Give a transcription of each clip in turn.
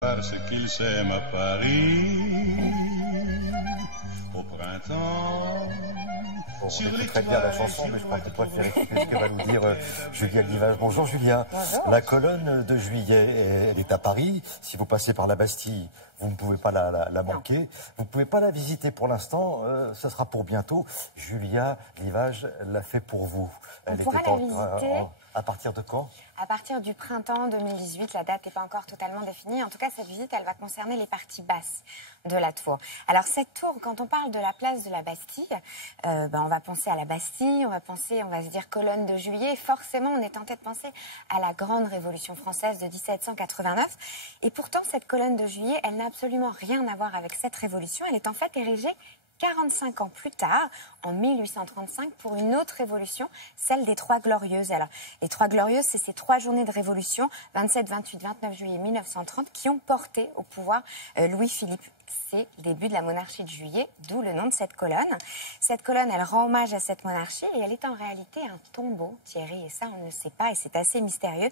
Parce qu'ils s'aiment à Paris, au printemps. Bon, on écoute très bien la chanson, mais je crois qu'on préfère écouter ce que va nous dire Julia Livage. Bonjour Julia. Bonjour. La colonne de juillet, elle est à Paris. Si vous passez par la Bastille, vous ne pouvez pas la manquer. Non. Vous ne pouvez pas la visiter pour l'instant, ça sera pour bientôt. Julia Livage l'a fait pour vous. Elle pourra la visiter. À partir de quand? À partir du printemps 2018, la date n'est pas encore totalement définie. En tout cas, cette visite, elle va concerner les parties basses de la tour. Alors cette tour, quand on parle de la place de la Bastille, on va penser à la Bastille, on va se dire colonne de juillet. Forcément, on est tenté de penser à la grande Révolution française de 1789. Et pourtant, cette colonne de juillet, elle n'a absolument rien à voir avec cette révolution. Elle est en fait érigée 45 ans plus tard, en 1835, pour une autre révolution, celle des Trois Glorieuses. Alors, les Trois Glorieuses, c'est ces 3 journées de révolution, 27, 28, 29 juillet 1930, qui ont porté au pouvoir Louis-Philippe. C'est le début de la monarchie de juillet, d'où le nom de cette colonne. Cette colonne, elle rend hommage à cette monarchie et elle est en réalité un tombeau, Thierry, et ça on ne le sait pas et c'est assez mystérieux.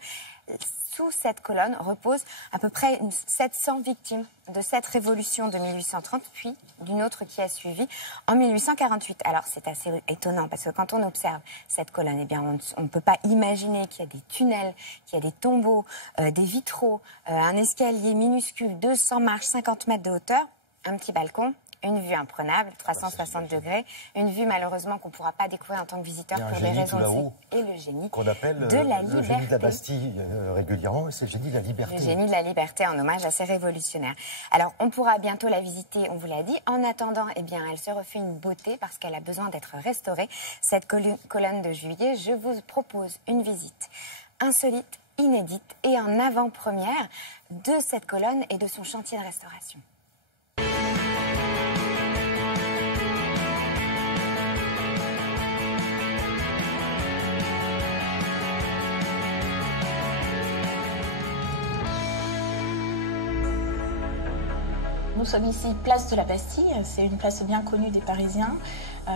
Sous cette colonne reposent à peu près 700 victimes de cette révolution de 1830, puis d'une autre qui a suivi en 1848. Alors c'est assez étonnant parce que quand on observe cette colonne, eh bien, on ne peut pas imaginer qu'il y a des tunnels, qu'il y a des tombeaux, des vitraux, un escalier minuscule, 200 marches, 50 mètres de hauteur, un petit balcon, une vue imprenable, 360 degrés, une vue malheureusement qu'on ne pourra pas découvrir en tant que visiteur pour des raisons et le génie qu'on appelle de la liberté. Le génie de la Bastille régulièrement, c'est le génie de la liberté. Le génie de la liberté en hommage à ces révolutionnaires. Alors on pourra bientôt la visiter, on vous l'a dit. En attendant, eh bien, elle se refait une beauté parce qu'elle a besoin d'être restaurée. Cette colonne de juillet, je vous propose une visite insolite, inédite et en avant-première de cette colonne et de son chantier de restauration. Nous sommes ici, place de la Bastille. C'est une place bien connue des Parisiens.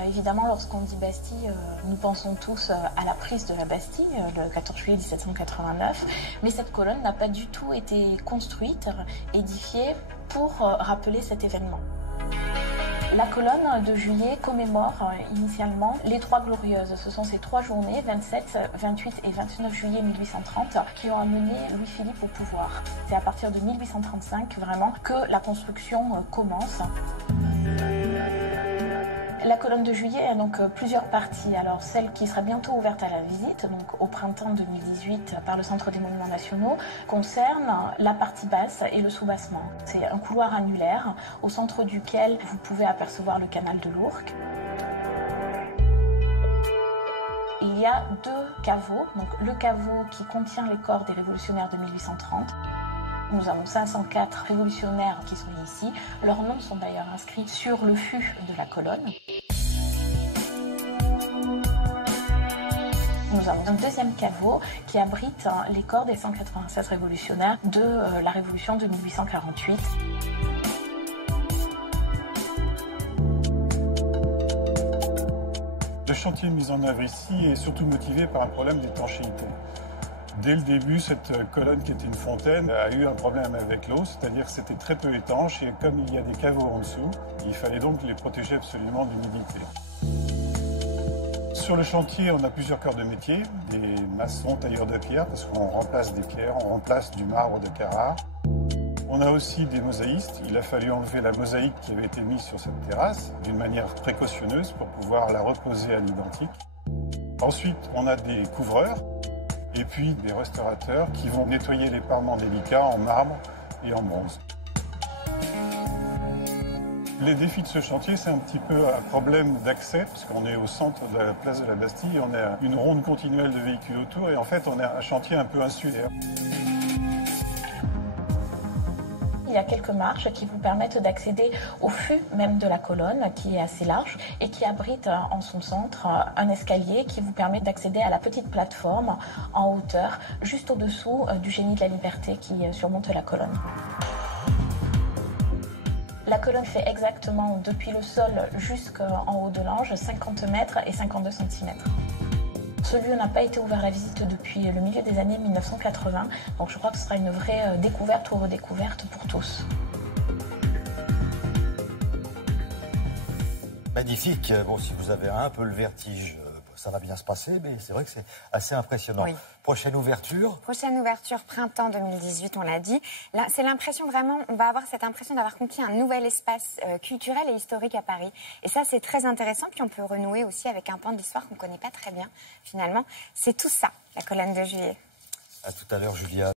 Évidemment, lorsqu'on dit Bastille, nous pensons tous à la prise de la Bastille, le 14 juillet 1789. Mais cette colonne n'a pas du tout été construite, édifiée pour rappeler cet événement. La colonne de juillet commémore initialement les Trois Glorieuses. Ce sont ces 3 journées, 27, 28 et 29 juillet 1830, qui ont amené Louis-Philippe au pouvoir. C'est à partir de 1835 vraiment que la construction commence. La colonne de juillet a donc plusieurs parties. Alors celle qui sera bientôt ouverte à la visite, donc au printemps 2018 par le Centre des Monuments Nationaux, concerne la partie basse et le soubassement. C'est un couloir annulaire au centre duquel vous pouvez apercevoir le canal de l'Ourcq. Il y a 2 caveaux, donc le caveau qui contient les corps des révolutionnaires de 1830. Nous avons 504 révolutionnaires qui sont ici. Leurs noms sont d'ailleurs inscrits sur le fût de la colonne. Nous avons un deuxième caveau qui abrite les corps des 196 révolutionnaires de la Révolution de 1848. Le chantier mis en œuvre ici est surtout motivé par un problème d'étanchéité. Dès le début, cette colonne qui était une fontaine a eu un problème avec l'eau, c'est-à-dire que c'était très peu étanche et comme il y a des caveaux en dessous, il fallait donc les protéger absolument de l'humidité. Sur le chantier, on a plusieurs corps de métier, des maçons, tailleurs de pierre, parce qu'on remplace des pierres, on remplace du marbre de Carrare. On a aussi des mosaïstes. Il a fallu enlever la mosaïque qui avait été mise sur cette terrasse d'une manière précautionneuse pour pouvoir la reposer à l'identique. Ensuite, on a des couvreurs et puis des restaurateurs qui vont nettoyer les parements délicats en marbre et en bronze. Les défis de ce chantier, c'est un petit peu un problème d'accès, parce qu'on est au centre de la place de la Bastille, on a une ronde continuelle de véhicules autour, et en fait, on a un chantier un peu insulaire. Il y a quelques marches qui vous permettent d'accéder au fût même de la colonne, qui est assez large, et qui abrite en son centre un escalier qui vous permet d'accéder à la petite plateforme en hauteur, juste au-dessous du génie de la liberté qui surmonte la colonne. La colonne fait exactement, depuis le sol jusqu'en haut de l'ange, 50 mètres et 52 cm. Ce lieu n'a pas été ouvert à la visite depuis le milieu des années 1980, donc je crois que ce sera une vraie découverte ou redécouverte pour tous. Magnifique. Bon, si vous avez un peu le vertige, ça va bien se passer, mais c'est vrai que c'est assez impressionnant. Oui. Prochaine ouverture? Prochaine ouverture, printemps 2018, on l'a dit. Là, c'est l'impression vraiment, on va avoir cette impression d'avoir conquis un nouvel espace culturel et historique à Paris. Et ça, c'est très intéressant. Puis on peut renouer aussi avec un pan de l'histoire qu'on ne connaît pas très bien, finalement. C'est tout ça, la colonne de Juillet. À tout à l'heure, Julia.